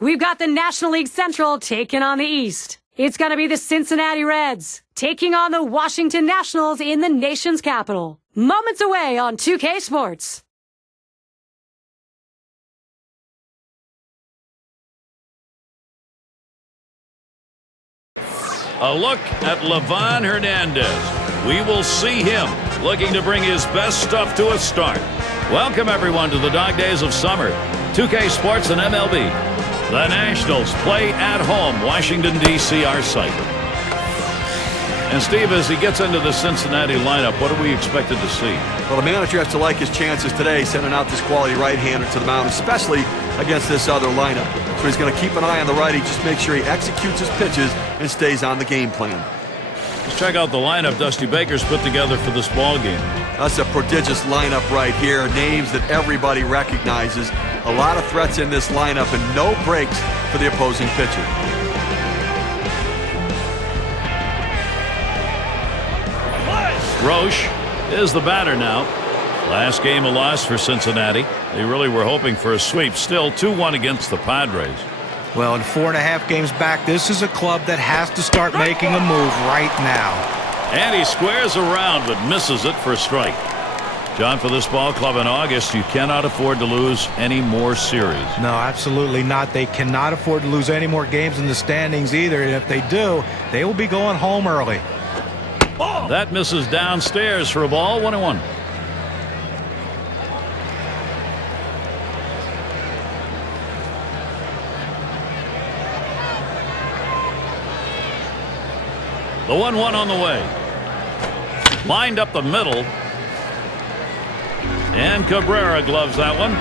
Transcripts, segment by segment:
We've got the National League Central taking on the East. It's going to be the Cincinnati Reds taking on the Washington Nationals in the nation's capital. Moments away on 2K Sports. A look at Livan Hernandez. We will see him looking to bring his best stuff to a start. Welcome, everyone, to the dog days of summer. 2K Sports and MLB. The Nationals play at home. Washington, D.C., our site. And, Steve, as he gets into the Cincinnati lineup, what are we expected to see? Well, the manager has to like his chances today, sending out this quality right-hander to the mound, especially against this other lineup. So he's going to keep an eye on the righty, just make sure he executes his pitches and stays on the game plan. Let's check out the lineup Dusty Baker's put together for this ball game. That's a prodigious lineup right here. Names that everybody recognizes. A lot of threats in this lineup and no breaks for the opposing pitcher. Roche is the batter now. Last game a loss for Cincinnati. They really were hoping for a sweep. Still 2-1 against the Padres. Well, in 4.5 games back, this is a club that has to start making a move right now. And he squares around but misses it for a strike. John, for this ball club in August, you cannot afford to lose any more series. No, absolutely not. They cannot afford to lose any more games in the standings either. And if they do, they will be going home early. That misses downstairs for a ball. 1-1. The 1-1 on the way. Lined up the middle. And Cabrera gloves that one.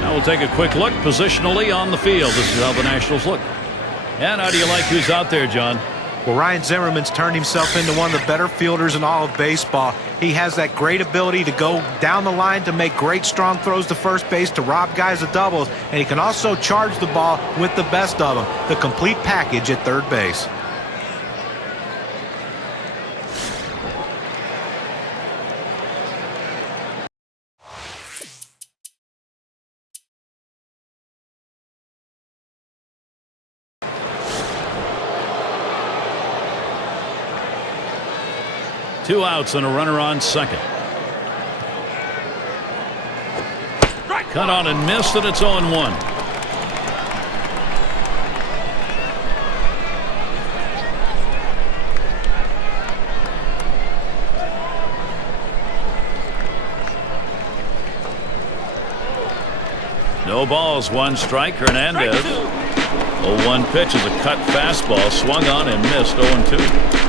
Now we'll take a quick look positionally on the field. This is how the Nationals look. And how do you like who's out there, John? Well, Ryan Zimmerman's turned himself into one of the better fielders in all of baseball. He has that great ability to go down the line to make great strong throws to first base to rob guys of doubles. And he can also charge the ball with the best of them. The complete package at third base. Two outs and a runner on second. Cut on and missed, and it's 0-1. No balls, one strike. Hernandez. 0-1 pitch is a cut fastball, swung on and missed. 0-2.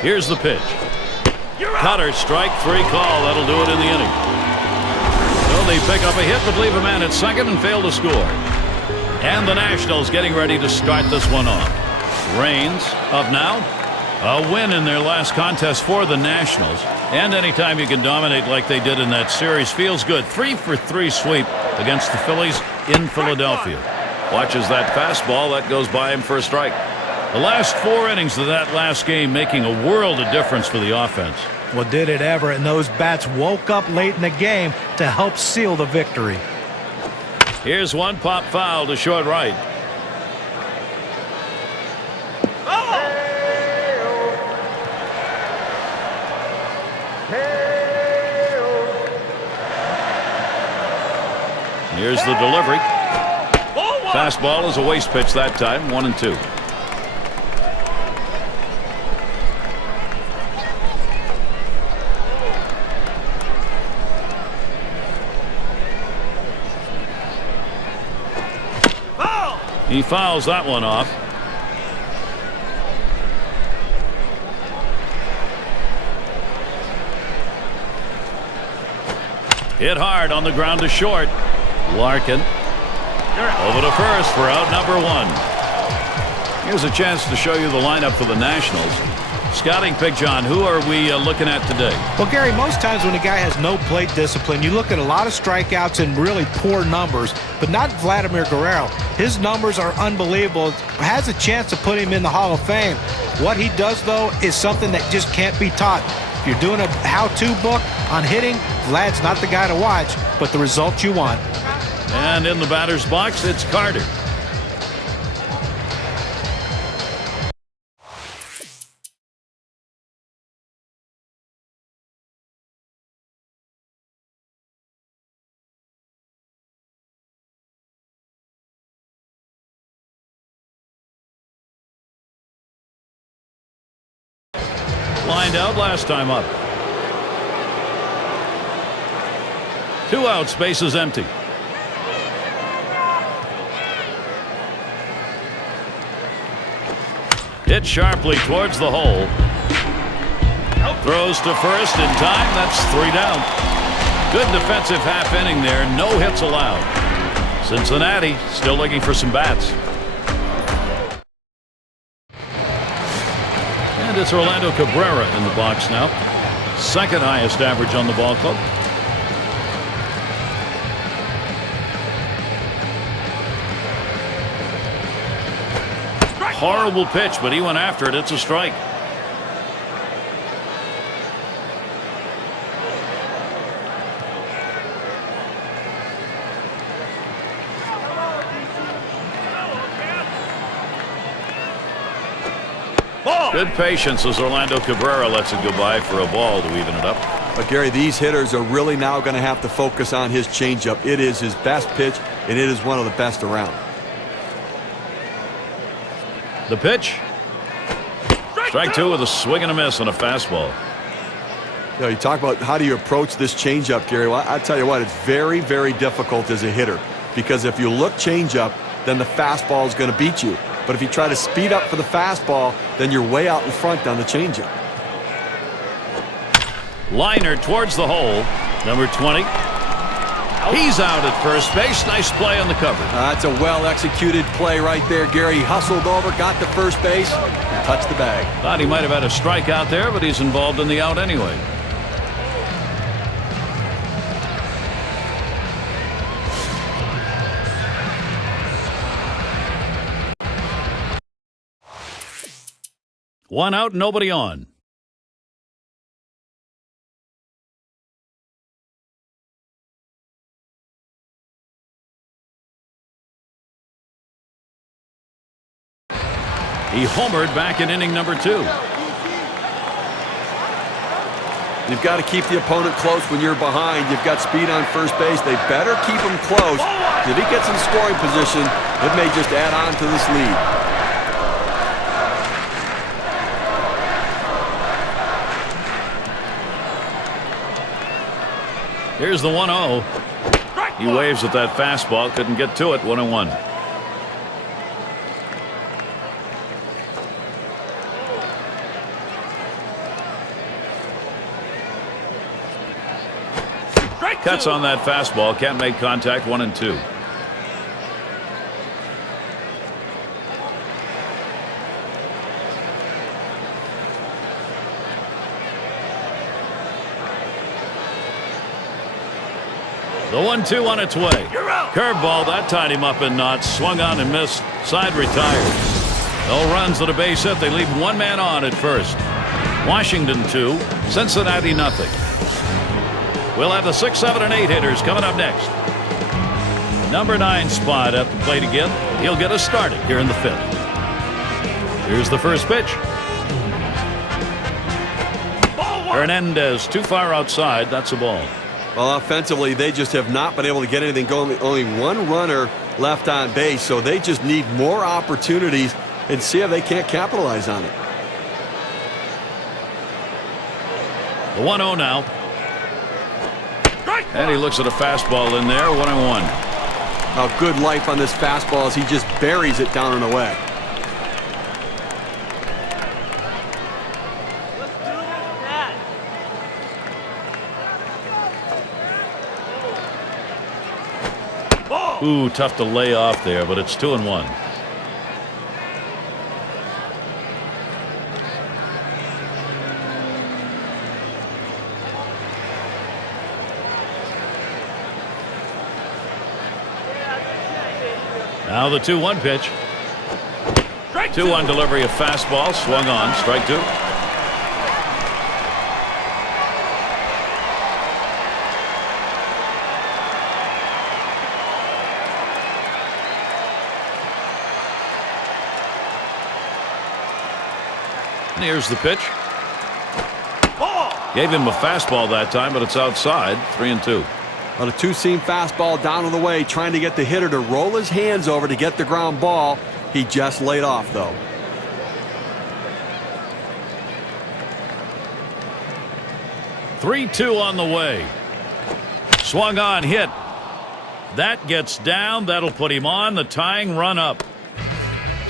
Here's the pitch. Cutter, strike three call. That'll do it in the inning. So they pick up a hit but leave a man at second and fail to score. And the Nationals getting ready to start this one off. Rains up now. A win in their last contest for the Nationals. And anytime you can dominate like they did in that series feels good. 3-for-3 sweep against the Phillies in Philadelphia. Watches that fastball. That goes by him for a strike. The last 4 innings of that last game making a world of difference for the offense. Well, did it ever, and those bats woke up late in the game to help seal the victory. Here's one pop foul to short right. Here's the delivery. Fastball is a waste pitch that time. 1-2. He fouls that one off. Hit hard on the ground to short. Larkin over to first for out number 1. Here's a chance to show you the lineup for the Nationals. Scouting pick, John. Who are we looking at today? Well, Gary, most times when a guy has no plate discipline, you look at a lot of strikeouts and really poor numbers, but not Vladimir Guerrero. His numbers are unbelievable. Has a chance to put him in the Hall of Fame. What he does, though, is something that just can't be taught. If you're doing a how-to book on hitting, Vlad's not the guy to watch, but the results you want. And in the batter's box, it's Carter. Lined out last time up. 2 outs, base is empty. Hit sharply towards the hole. Throws to first in time. That's 3 down. Good defensive half inning there. No hits allowed. Cincinnati still looking for some bats. And it's Orlando Cabrera in the box now. Second highest average on the ball club. Horrible pitch, but he went after it. It's a strike. Good patience as Orlando Cabrera lets it go by for a ball to even it up. But Gary, these hitters are really now going to have to focus on his changeup. It is his best pitch, and it is one of the best around. The pitch. Strike 2 with a swing and a miss on a fastball. You know, you talk about how do you approach this changeup, Gary. Well, I tell you what, it's very, very difficult as a hitter, because if you look changeup, then the fastball is going to beat you. But if you try to speed up for the fastball, then you're way out in front on the changeup. Liner towards the hole. Number 20. He's out at first base. Nice play on the cover. That's a well-executed play right there, Gary. He hustled over, got to first base, and touched the bag. Thought he might have had a strikeout there, but he's involved in the out anyway. One out, nobody on. He homered back in inning number 2. You've got to keep the opponent close when you're behind. You've got speed on first base. They better keep him close. If he gets in scoring position, it may just add on to this lead. Here's the 1-0. He waves at that fastball. Couldn't get to it. 1-1. Cuts on that fastball. Can't make contact. 1-2. The 1-2 on its way. Curveball, that tied him up in knots. Swung on and missed. Side retired. No runs at a base hit. They leave one man on at first. Washington 2, Cincinnati nothing. We'll have the 6, 7, and 8 hitters coming up next. Number 9 spot at the plate again. He'll get us started here in the 5th. Here's the first pitch. Hernandez too far outside. That's a ball. Well, offensively, they just have not been able to get anything going. Only one runner left on base, so they just need more opportunities and see if they can't capitalize on it. The 1-0 now. And he looks at a fastball in there. 1-1. A good life on this fastball as he just buries it down and away. Ooh, tough to lay off there, but it's 2-1. Now the 2-1 pitch. 2-1 delivery of fastball. Swung on. Strike 2. Here's the pitch. Gave him a fastball that time, but it's outside. 3-2. On a two-seam fastball down on the way, trying to get the hitter to roll his hands over to get the ground ball. He just laid off, though. Three-two on the way. Swung on, hit. That gets down. That'll put him on the tying run up.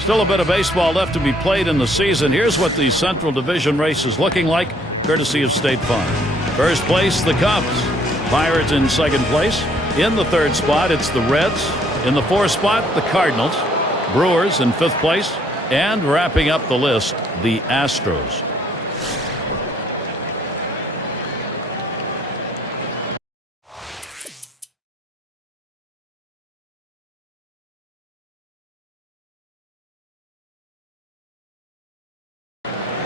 Still a bit of baseball left to be played in the season. Here's what the Central Division race is looking like, courtesy of State Farm. First place, the Cubs. Pirates in second place. In the third spot, it's the Reds. In the fourth spot, the Cardinals. Brewers in fifth place. And wrapping up the list, the Astros.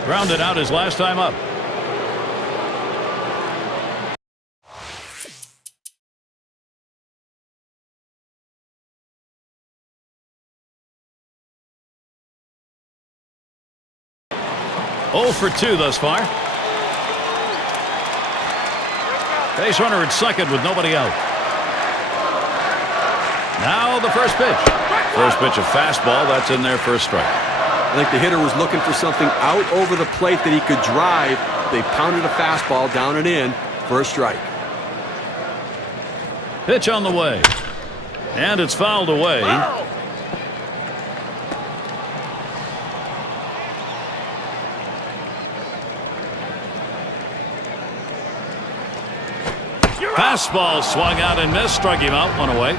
Grounded out his last time up. Oh for 2 thus far. Base runner at second with nobody out. Now the first pitch. First pitch, a fastball. That's in there for a strike. I think the hitter was looking for something out over the plate that he could drive. They pounded a fastball down and in for a strike. Pitch on the way. And it's fouled away. Fastball swung out and missed. Struck him out. One away.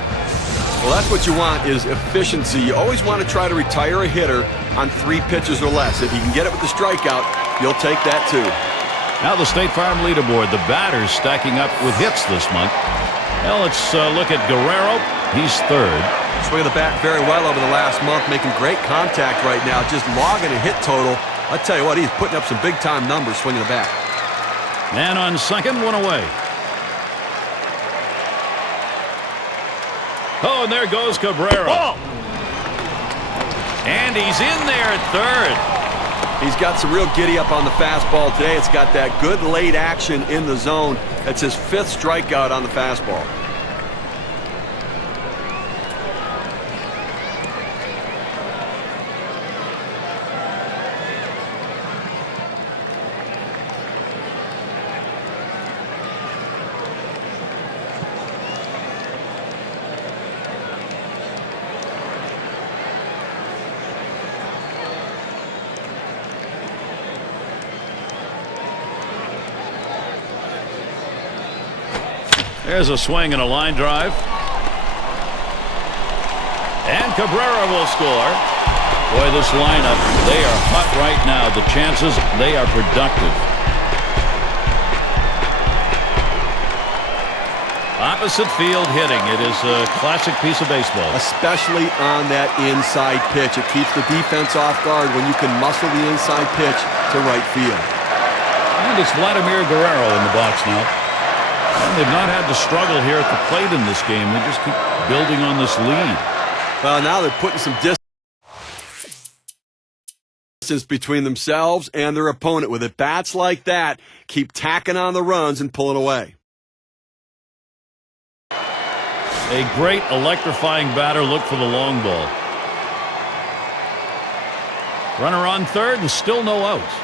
Well, that's what you want is efficiency. You always want to try to retire a hitter on 3 pitches or less. If you can get it with the strikeout, you'll take that too. Now the State Farm leaderboard. The batters stacking up with hits this month. Well, let's look at Guerrero. He's third. Swinging the bat very well over the last month, making great contact right now, just logging a hit total. I tell you what, he's putting up some big-time numbers swinging the bat. Man on second, one away. Oh, and there goes Cabrera. Oh. And he's in there at third. He's got some real giddy up on the fastball today. It's got that good late action in the zone. That's his 5th strikeout on the fastball. There's a swing and a line drive. And Cabrera will score. Boy, this lineup, they are hot right now. The chances, they are productive. Opposite field hitting. It is a classic piece of baseball. Especially on that inside pitch. It keeps the defense off guard when you can muscle the inside pitch to right field. And it's Vladimir Guerrero in the box now. And they've not had to struggle here at the plate in this game. They just keep building on this lead. Well, now they're putting some distance between themselves and their opponent. With at bats like that, keep tacking on the runs and pulling away. A great electrifying batter. Look for the long ball. Runner on third and still no outs.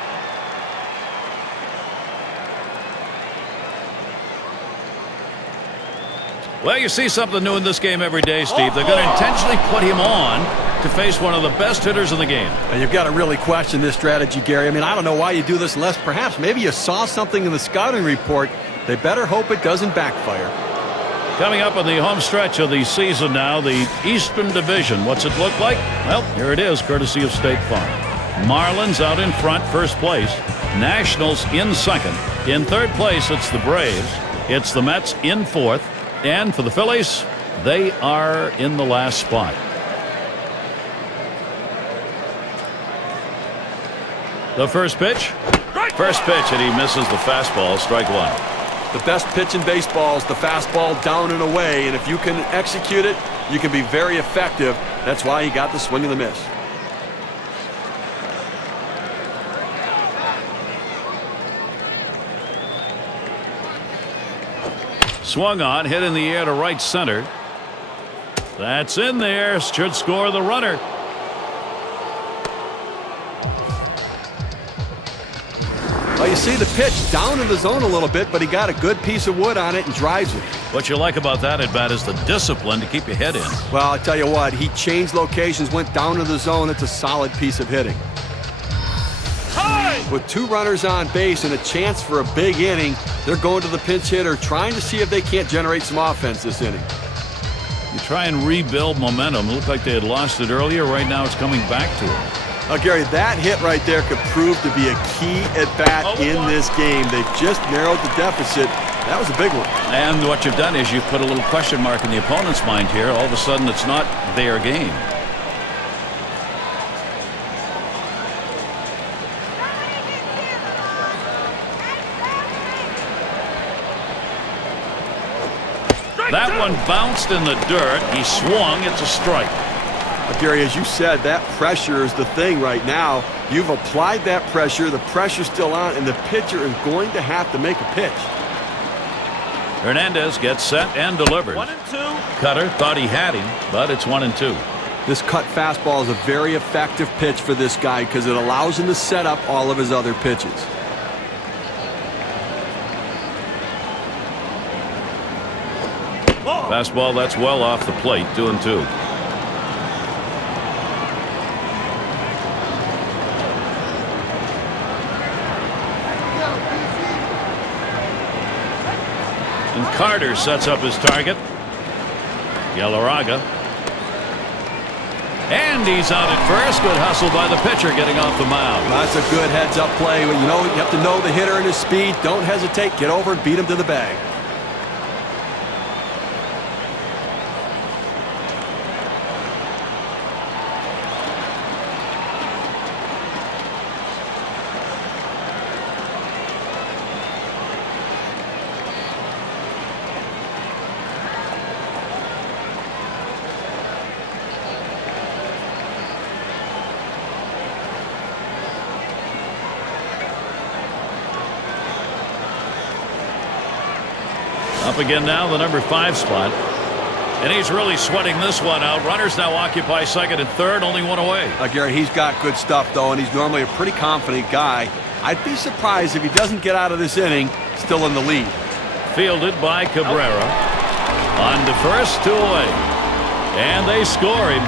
Well, you see something new in this game every day, Steve. They're going to intentionally put him on to face one of the best hitters in the game. And you've got to really question this strategy, Gary. I mean, I don't know why you do this unless perhaps maybe you saw something in the scouting report. They better hope it doesn't backfire. Coming up on the home stretch of the season now, the Eastern Division. What's it look like? Well, here it is, courtesy of State Farm. Marlins out in front, first place. Nationals in second. In third place, it's the Braves. It's the Mets in fourth. And for the Phillies, they are in the last spot. The first pitch. First pitch, and he misses the fastball. Strike one. The best pitch in baseball is the fastball down and away, and if you can execute it, you can be very effective. That's why he got the swing and the miss. Swung on, hit in the air to right center. That's in there. Should score the runner. Well, you see the pitch down in the zone a little bit, but he got a good piece of wood on it and drives it. What you like about that at bat is the discipline to keep your head in. Well, I tell you what, he changed locations, went down to the zone. It's a solid piece of hitting. With 2 runners on base and a chance for a big inning, they're going to the pinch hitter, trying to see if they can't generate some offense this inning. You try and rebuild momentum. It looked like they had lost it earlier. Right now it's coming back to them. Gary, that hit right there could prove to be a key at-bat in this game. They've just narrowed the deficit. That was a big one. And what you've done is you've put a little question mark in the opponent's mind here. All of a sudden it's not their game. That one bounced in the dirt. He swung. It's a strike. But Gary, as you said, that pressure is the thing right now. You've applied that pressure. The pressure's still on, and the pitcher is going to have to make a pitch. Hernandez gets set and delivers. 1-2. Cutter thought he had him, but it's 1-2. This cut fastball is a very effective pitch for this guy because it allows him to set up all of his other pitches. Fastball that's well off the plate. 2-2. And Carter sets up his target. Galaraga. And he's out at first. Good hustle by the pitcher getting off the mound. That's a good heads-up play. You know, you have to know the hitter and his speed. Don't hesitate. Get over and beat him to the bag. Up again now, the number 5 spot. And he's really sweating this one out. Runners now occupy second and third, only one away. Gary, he's got good stuff, though, and he's normally a pretty confident guy. I'd be surprised if he doesn't get out of this inning still in the lead. Fielded by Cabrera. On to first, 2 away. And they score him.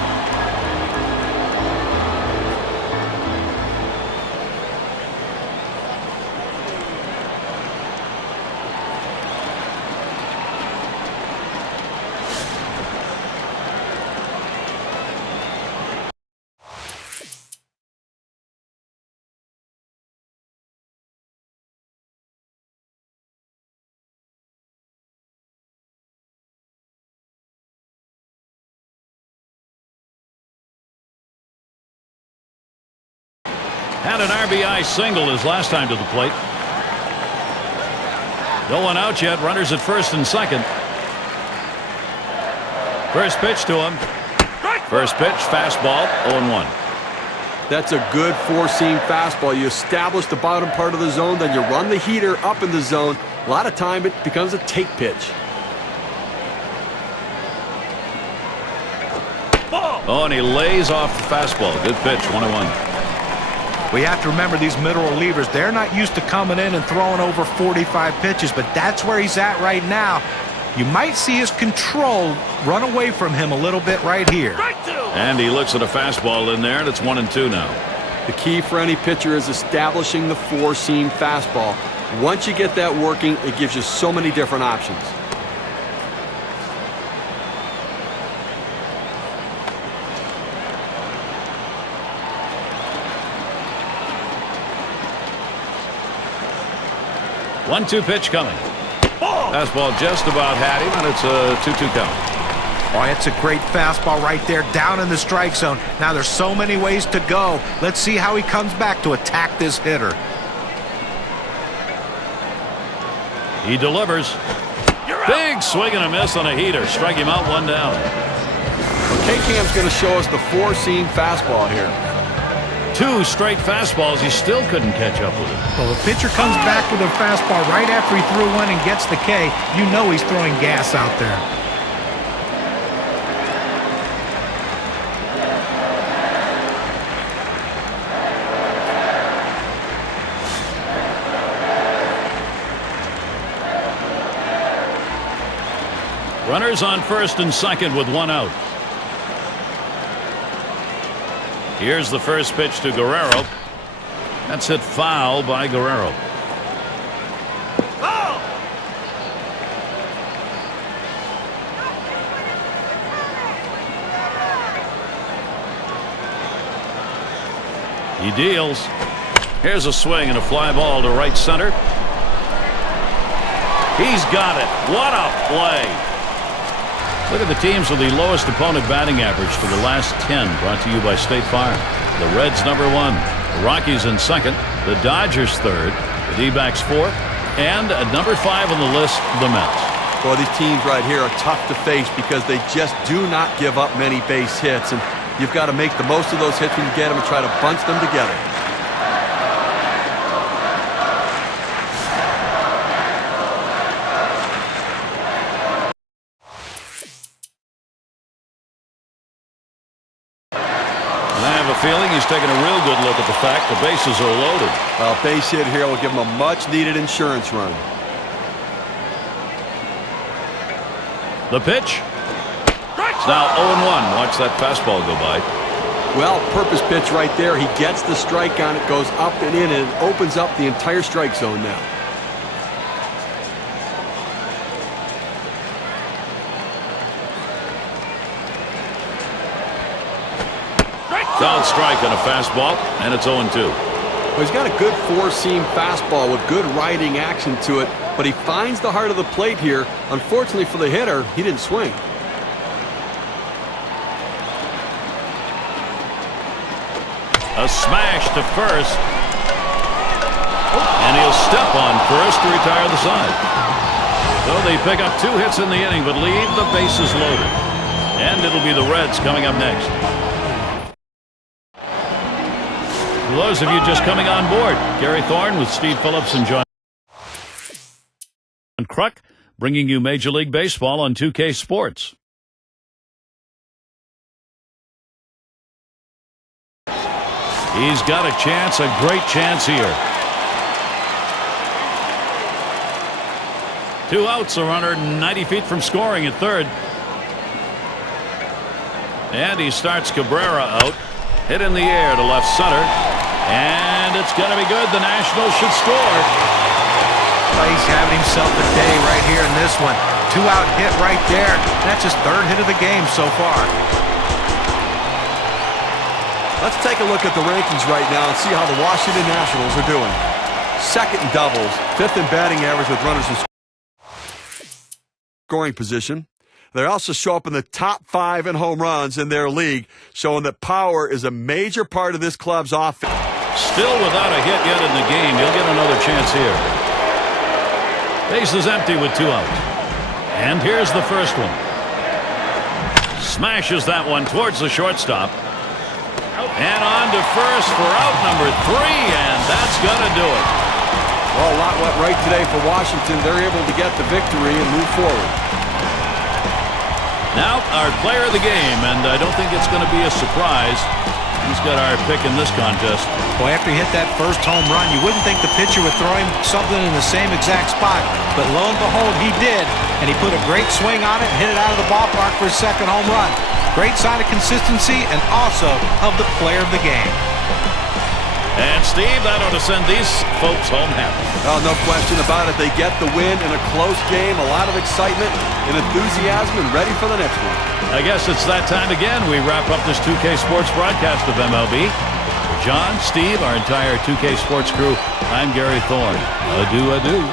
Had an RBI single his last time to the plate. No one out yet. Runners at first and second. First pitch to him. First pitch, fastball, 0-1. That's a good 4-seam fastball. You establish the bottom part of the zone, then you run the heater up in the zone. A lot of time it becomes a take pitch. Oh, and he lays off the fastball. Good pitch, 1-1. We have to remember these middle relievers, they're not used to coming in and throwing over 45 pitches, but that's where he's at right now. You might see his control run away from him a little bit right here. And he looks at a fastball in there, and it's 1-2 now. The key for any pitcher is establishing the 4-seam fastball. Once you get that working, it gives you so many different options. One-two pitch coming. Fastball just about had him, and it's a 2-2 count. Oh, it's a great fastball right there down in the strike zone. Now there's so many ways to go. Let's see how he comes back to attack this hitter. He delivers. Big swing and a miss on a heater. Strike him out, one down. Well, K-Cam's going to show us the four-seam fastball here. 2 straight fastballs. He still couldn't catch up with it. Well, the pitcher comes back with a fastball right after he threw one and gets the K. You know he's throwing gas out there. Runners on first and second with 1 out. Here's the first pitch to Guerrero. That's hit foul by Guerrero. Oh! He deals. Here's a swing and a fly ball to right center. He's got it. What a play. Look at the teams with the lowest opponent batting average for the last 10, brought to you by State Farm. The Reds #1, the Rockies in second, the Dodgers third, the D-backs fourth, and at #5 on the list, the Mets. Well, these teams right here are tough to face because they just do not give up many base hits, and you've got to make the most of those hits when you get them and try to bunch them together. Feeling he's taking a real good look at the fact the bases are loaded. Well, base hit here will give him a much-needed insurance run. The pitch. It's now 0-1. Watch that fastball go by. Well, purpose pitch right there. He gets the strike on it, goes up and in, and it opens up the entire strike zone now. Solid strike on a fastball, and it's 0-2. Well, he's got a good four-seam fastball with good riding action to it, but he finds the heart of the plate here. Unfortunately for the hitter, he didn't swing. A smash to first. And he'll step on first to retire the side. So they pick up 2 hits in the inning, but leave the bases loaded. And it'll be the Reds coming up next. For those of you just coming on board, Gary Thorne with Steve Phillips and John Kruk bringing you Major League Baseball on 2K Sports. He's got a chance, a great chance here. 2 outs, a runner 90 feet from scoring at third. And he starts Cabrera out. Hit in the air to left center. And it's going to be good. The Nationals should score. Well, he's having himself a day right here in this one. 2-out hit right there. That's his 3rd hit of the game so far. Let's take a look at the rankings right now and see how the Washington Nationals are doing. 2nd in doubles, 5th in batting average with runners in scoring position. They also show up in the top 5 in home runs in their league, showing that power is a major part of this club's offense. Still without a hit yet in the game. You'll get another chance here. Base is empty with 2 outs. And here's the first one. Smashes that one towards the shortstop. And on to first for out number 3, and that's going to do it. Well, a lot went right today for Washington. They're able to get the victory and move forward. Now, our player of the game, and I don't think it's going to be a surprise. He's got our pick in this contest. Boy, after he hit that first home run, you wouldn't think the pitcher would throw him something in the same exact spot. But lo and behold, he did, and he put a great swing on it and hit it out of the ballpark for his 2nd home run. Great sign of consistency and also of the player of the game. And Steve, that ought to send these folks home happy. Oh, no question about it. They get the win in a close game, a lot of excitement and enthusiasm, and ready for the next one. I guess it's that time again. We wrap up this 2K Sports broadcast of MLB. For John, Steve, our entire 2K Sports crew, I'm Gary Thorne. Adieu, adieu.